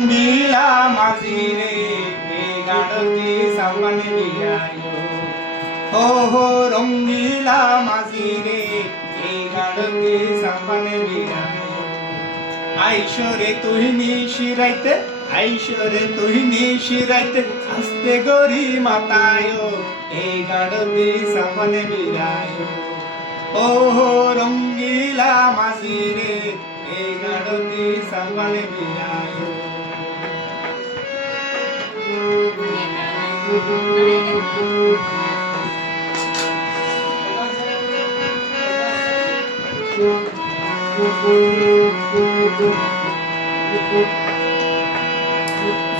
নীলা মাঝিরে এ গাড়তি সামনে বিরায়ো ও হো রঙ্গিলা মাঝিরে এ গাড়তি সামনে বিরায়ো আইসরে তুই নিশিরাইতে আইসরে তুই নিশিরাইতে আস্তে গরি মাতায়ো এই গাড়তি সামনে বিরায়ো ও হো রঙ্গিলা মাঝিরে এই গাড়তি সামনে বিরায়ো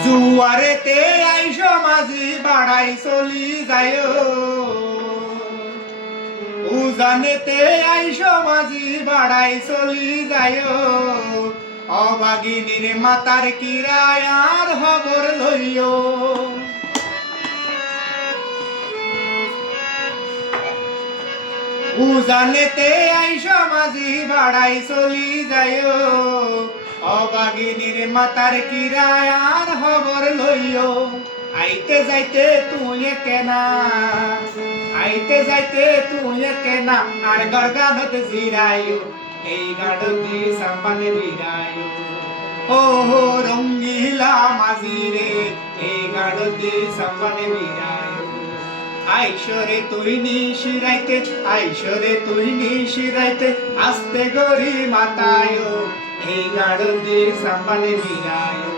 জুয়ারেতে আইসো মাঝি বাড়াই চলি যায় উজানেতে আইসো মাঝি বাড়াই চলি যায় অভাগিনীর মাতার কিরায় আর খবর লইও উজানেতে আইসো মাঝি বাড়াই চলি যায় অভাগিনীর মাতার কিরায় আর খবর লইও আইতে যাইতে তুই কেনা আইতে যাইতে তুই কেনা আর গরগানত জিরায়ো এই গাড়তি সাম্বানে বিরায়ো ও হো রঙ্গিলা মাঝিরে এই গাড়তি সাম্বানে বিরায়ো আইসরে তুই নিশিরাইতে আইসরে তুই নিশিরাইতে আস্তে গরি মাতায়ো এই গাড়তি সাম্বানে বিরায়ো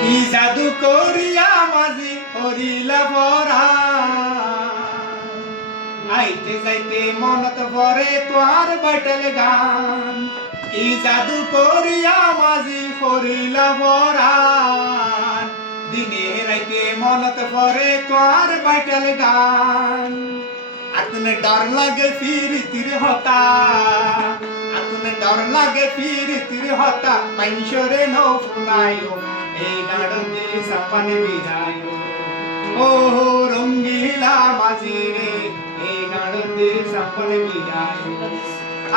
কি জাদু করিয়া মাঝি হরিলা ভরা আইতে যাইতে মনত ভরে তোর বটল গান কি জাদু করিয়া মাঝি হরিলা ভরা দিনে রাইতে মনত ভরে তোর বটল গান আতনে ডর লাগে ফির তীর হতা আতনে ডর লাগে ফির তীর হতা মাইশরে নো ফুলায়ো এই গাড়তি সাপানে বিরায়ো ও হো রঙ্গিলা মাঝিরে এই গাড়তি সাপানে বিরায়ো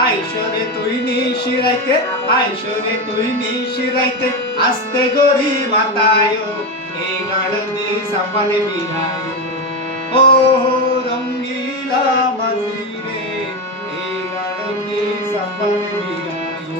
আইসরে তুই নিশিরাইতে আইসরে তুই নিশিরাইতে আস্তে গরি মাতায়ো এই গাড়তি সাপানে বিরায়ো ও হো রঙ্গিলা মাঝিরে এই গাড়তি সাপানে বিরায়ো